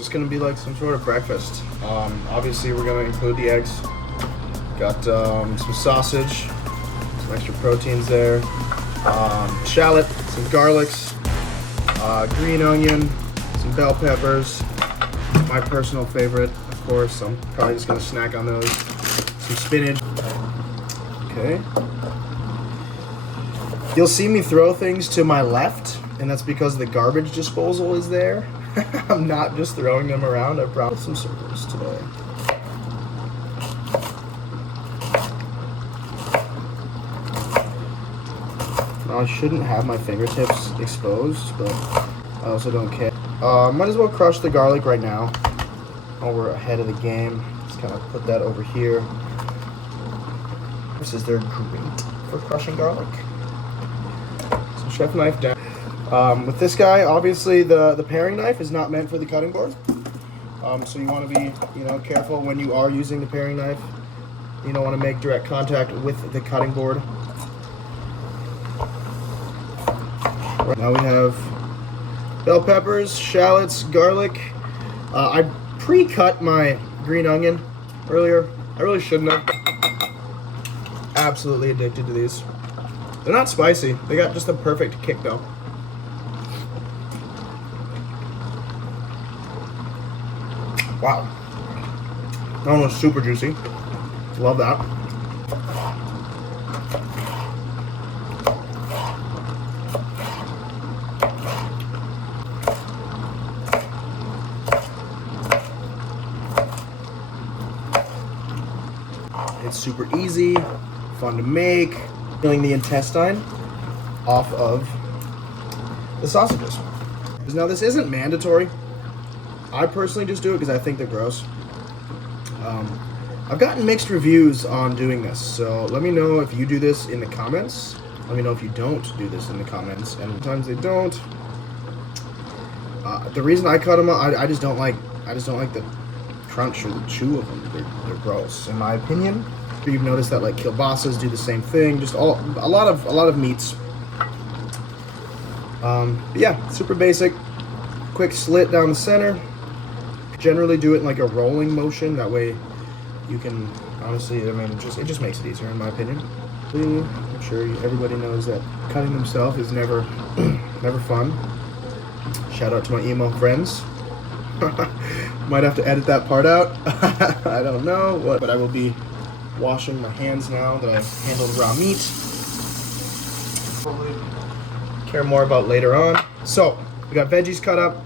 just gonna be like some sort of breakfast. Obviously we're gonna include the eggs. Got some sausage, some extra proteins there, shallot, some garlics, green onion, some bell peppers. My personal favorite, of course. I'm probably just gonna snack on those. Some spinach. Okay. You'll see me throw things to my left, and that's because the garbage disposal is there. I'm not just throwing them around. I brought some circles today. Now I shouldn't have my fingertips exposed, but I also don't care. Might as well crush the garlic right now while we're ahead of the game. Just kind of put that over here. This is their great for crushing garlic. So chef knife down. With this guy, obviously the paring knife is not meant for the cutting board. So you want to be, careful when you are using the paring knife. You don't want to make direct contact with the cutting board. Right now we have bell peppers, shallots, garlic. I pre-cut my green onion earlier. I really shouldn't have. Absolutely addicted to these. They're not spicy. They got just the perfect kick though. Wow. That one was super juicy. Love that. It's super easy, fun to make. Peeling the intestine off of the sausages. Now this isn't mandatory. I personally just do it because I think they're gross. I've gotten mixed reviews on doing this, so let me know if you do this in the comments. Let me know if you don't do this in the comments, and sometimes they don't. The reason I cut them up, I just don't like the crunch or the chew of them. They're gross, in my opinion. You've noticed that like kielbasa's do the same thing. Just a lot of meats. But yeah, super basic. Quick slit down the center. Generally do it in like a rolling motion. That way you can honestly, it just makes it easier in my opinion. I'm sure everybody knows that cutting themselves is never fun. Shout out to my emo friends. Might have to edit that part out. I don't know what, but I will be washing my hands now that I've handled raw meat. Probably care more about later on. So we got veggies cut up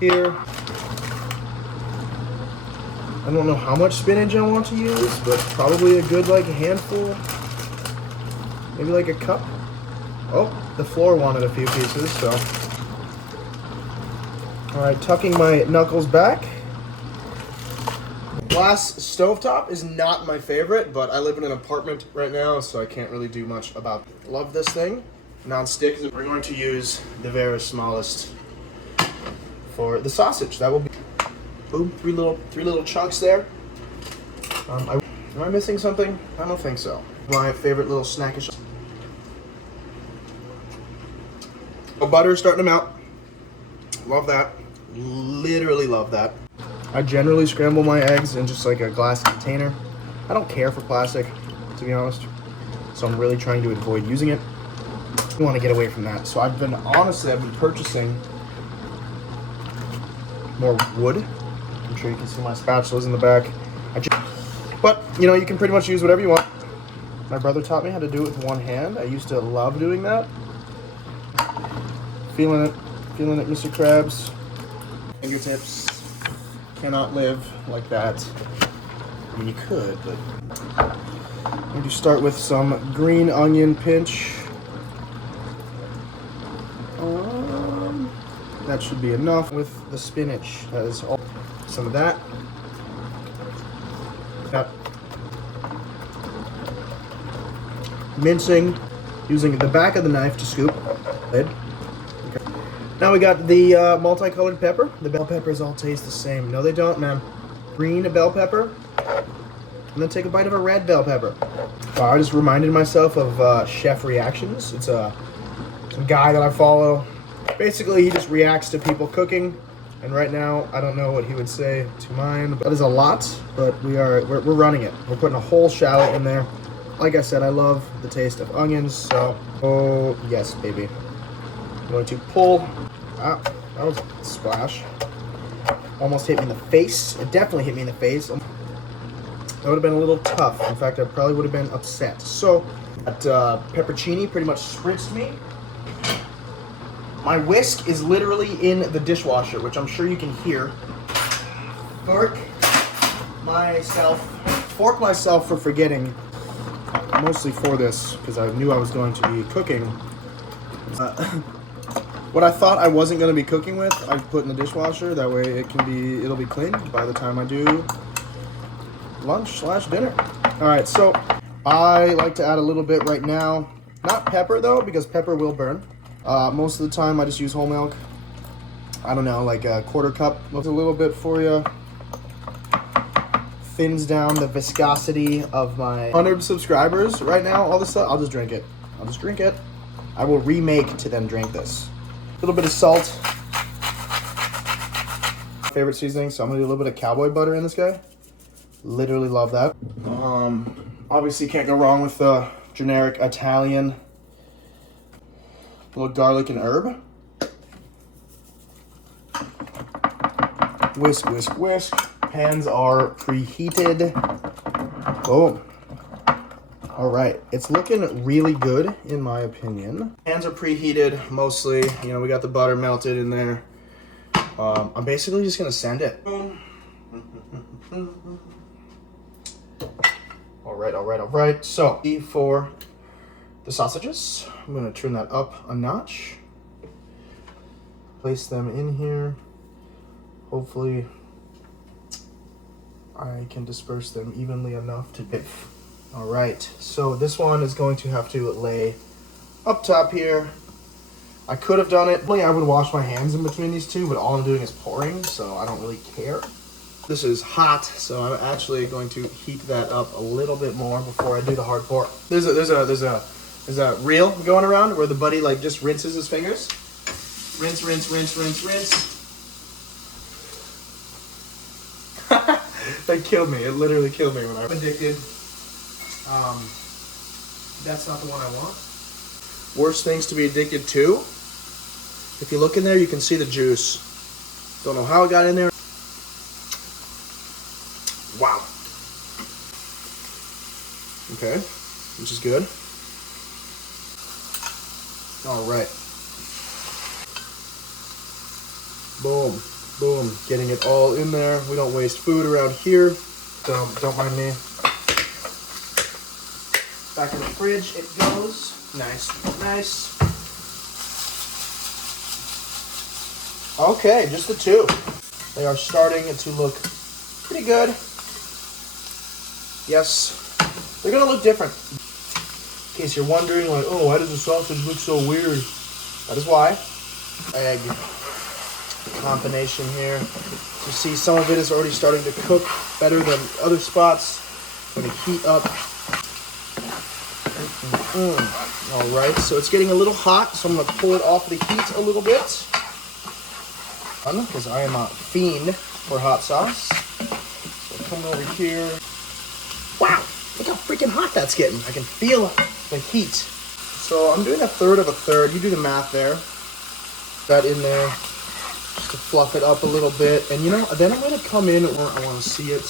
here. I don't know how much spinach I want to use, but probably a good like handful, maybe like a cup. Oh, the floor wanted a few pieces, so. All right, tucking my knuckles back. Glass stovetop is not my favorite, but I live in an apartment right now, so I can't really do much about it. Love this thing. Non-stick. We're going to use the very smallest for the sausage. That will be, boom, three little chunks there. Am I missing something? I don't think so. My favorite little snackish. Butter starting to melt. Love that. Literally love that. I generally scramble my eggs in just like a glass container. I don't care for plastic, to be honest. So I'm really trying to avoid using it. I want to get away from that. So I've been purchasing more wood. I'm sure you can see my spatulas in the back. But, you can pretty much use whatever you want. My brother taught me how to do it with one hand. I used to love doing that. Feeling it, Mr. Krabs. Fingertips. Cannot live like that. I mean, you could, but I'm going to start with some green onion pinch. That should be enough with the spinach. That is all. Some of that. Got mincing, using the back of the knife to scoop. Lid. Okay. Now we got the multicolored pepper. The bell peppers all taste the same. No, they don't, man. Green bell pepper, and then take a bite of a red bell pepper. Wow, I just reminded myself of Chef Reactions. It's some guy that I follow. Basically, he just reacts to people cooking. And right now, I don't know what he would say to mine. That is a lot, but we're running it. We're putting a whole shallot in there. Like I said, I love the taste of onions, so oh yes, baby. I'm going to pull. Ah, that was a splash. Almost hit me in the face. It definitely hit me in the face. That would have been a little tough. In fact, I probably would have been upset. So that pepperoncini pretty much spritzed me. My whisk is literally in the dishwasher, which I'm sure you can hear. Fork myself for forgetting, mostly for this, because I knew I was going to be cooking. What I thought I wasn't going to be cooking with, I put in the dishwasher. That way it'll be clean by the time I do lunch/dinner. All right, so I like to add a little bit right now. Not pepper though, because pepper will burn. Most of the time I just use whole milk. I don't know, like a quarter cup. Looks a little bit for you. Thins down the viscosity of my 100 subscribers right now. All this stuff, I'll just drink it. I will remake to then drink this. A little bit of salt. Favorite seasoning, so I'm gonna do a little bit of cowboy butter in this guy. Literally love that. Obviously can't go wrong with the generic Italian. A little garlic and herb. Whisk, whisk, whisk. Pans are preheated. Boom. All right, it's looking really good in my opinion. Pans are preheated mostly. You know, we got the butter melted in there. I'm basically just gonna send it. Boom. All right. So, for the sausages, I'm gonna turn that up a notch. Place them in here. Hopefully, I can disperse them evenly enough to fit. All right, so this one is going to have to lay up top here. I could have done it. I would wash my hands in between these two, but all I'm doing is pouring, so I don't really care. This is hot, so I'm actually going to heat that up a little bit more before I do the hard pour. There's a reel going around where the buddy like just rinses his fingers. Rinse, rinse, rinse, rinse, rinse. That killed me. It literally killed me when I was addicted. That's not the one I want. Worst things to be addicted to. If you look in there, you can see the juice. Don't know how it got in there. Wow. Okay, which is good. All right. Boom, boom, getting it all in there. We don't waste food around here. Don't mind me. Back in the fridge it goes. Nice, nice. Okay, just the two. They are starting to look pretty good. Yes, they're gonna look different. In case you're wondering, like, oh, why does the sausage look so weird? That is why. Egg combination here. You see some of it is already starting to cook better than other spots. I'm gonna heat up. All right, so it's getting a little hot, so I'm gonna pull it off the heat a little bit. Because I am a fiend for hot sauce. So come over here. Wow, look how freaking hot that's getting. I can feel the heat. So I'm doing a third of a third. You do the math there. That in there just to fluff it up a little bit. And you know, then I'm gonna come in where I wanna see it.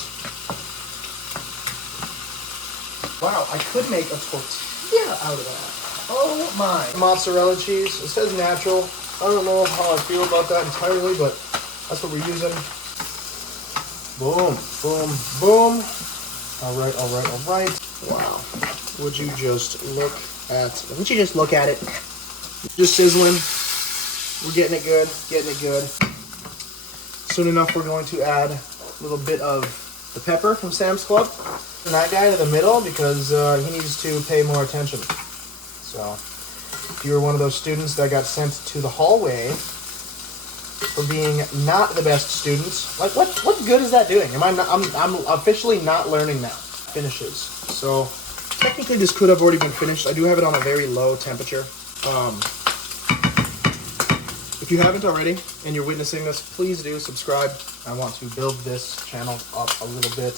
Wow, I could make a tortilla out of that. Oh my. Mozzarella cheese, it says natural. I don't know how I feel about that entirely, but that's what we're using. Boom, boom, boom. All right. Wow. Would you just look at it? Just sizzling. We're getting it good, Soon enough, we're going to add a little bit of the pepper from Sam's Club. And that guy to the middle because he needs to pay more attention. So, if you were one of those students that got sent to the hallway for being not the best students, like what good is that doing? I'm officially not learning now. Finishes. So technically this could have already been finished. I do have it on a very low temperature. The If you haven't already and you're witnessing this, please do subscribe. I want to build this channel up a little bit.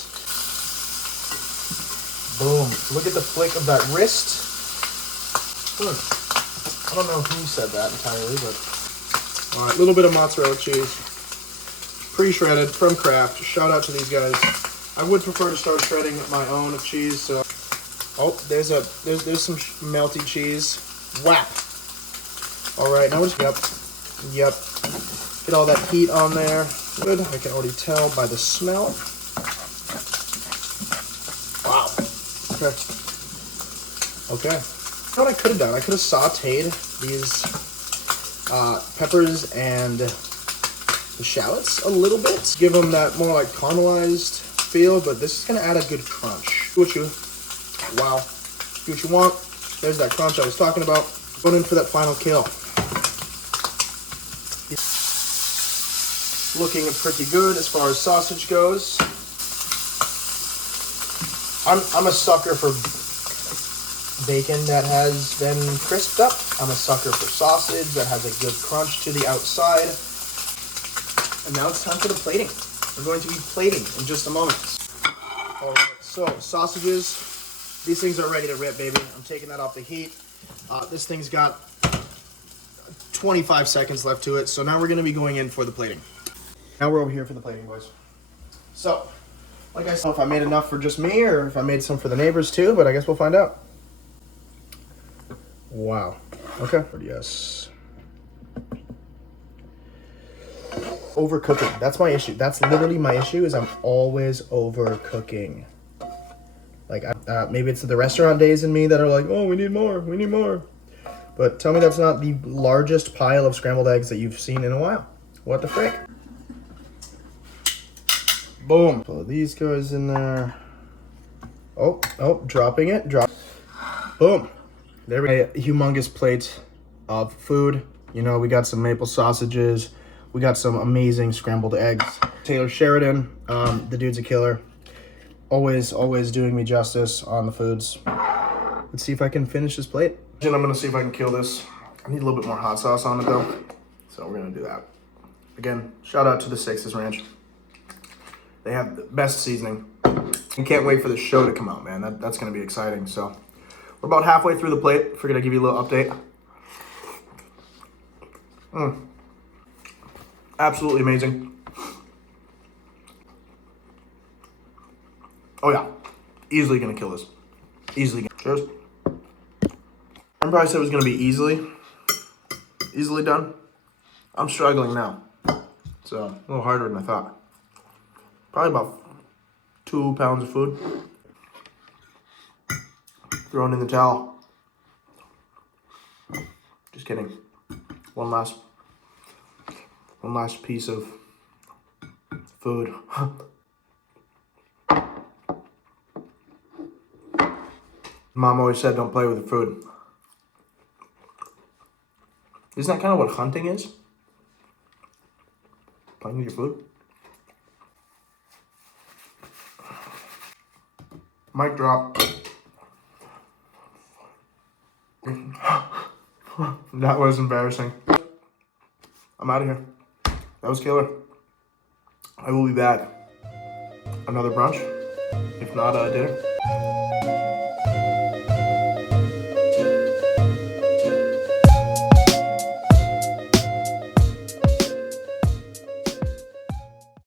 Boom. Look at the flick of that wrist. Look. I don't know who said that entirely, but... All right, a little bit of mozzarella cheese. Pre-shredded from Kraft. Shout out to these guys. I would prefer to start shredding my own cheese, so... Oh, there's some melty cheese. Whap! All right, now we're just... Yep. Get all that heat on there. Good. I can already tell by the smell. Wow. Okay. You know what I could have done? I could have sauteed these peppers and the shallots a little bit. Give them that more like caramelized feel, but this is going to add a good crunch. Wow. See what you want. There's that crunch I was talking about. Going in for that final kill. Looking pretty good as far as sausage goes. I'm a sucker for bacon that has been crisped up. I'm a sucker for sausage that has a good crunch to the outside. And now it's time for the plating. We're going to be plating in just a moment. All right, so sausages, these things are ready to rip, baby. I'm taking that off the heat. This thing's got 25 seconds left to it, so now we're going to be going in for the plating. Now we're over here for the plating, boys. So, like I said, if I made enough for just me or if I made some for the neighbors too, but I guess we'll find out. Wow. Okay. Yes. Overcooking. That's my issue. That's literally my issue, is I'm always overcooking. Like, maybe it's the restaurant days in me that are like, oh, we need more. We need more. But tell me that's not the largest pile of scrambled eggs that you've seen in a while. What the frick? Boom. So these guys in there. Oh, dropping it. Boom. There we go. A humongous plate of food. You know, we got some maple sausages. We got some amazing scrambled eggs. Taylor Sheridan, the dude's a killer. Always doing me justice on the foods. Let's see if I can finish this plate. And I'm gonna see if I can kill this. I need a little bit more hot sauce on it though. So we're gonna do that. Again, shout out to the Sixes Ranch. They have the best seasoning. I can't wait for the show to come out, man. That's gonna be exciting. So we're about halfway through the plate. Figured I'd give you a little update. Absolutely amazing. Oh yeah, easily gonna kill this. Cheers. I probably said it was gonna be easily done. I'm struggling now. So a little harder than I thought. Probably about 2 pounds of food. Thrown in the towel. Just kidding. One last piece of food. Mom always said don't play with the food. Isn't that kind of what hunting is? Playing with your food? Mic drop. That was embarrassing. I'm out of here. That was killer. I will be back. Another brunch, if not dinner.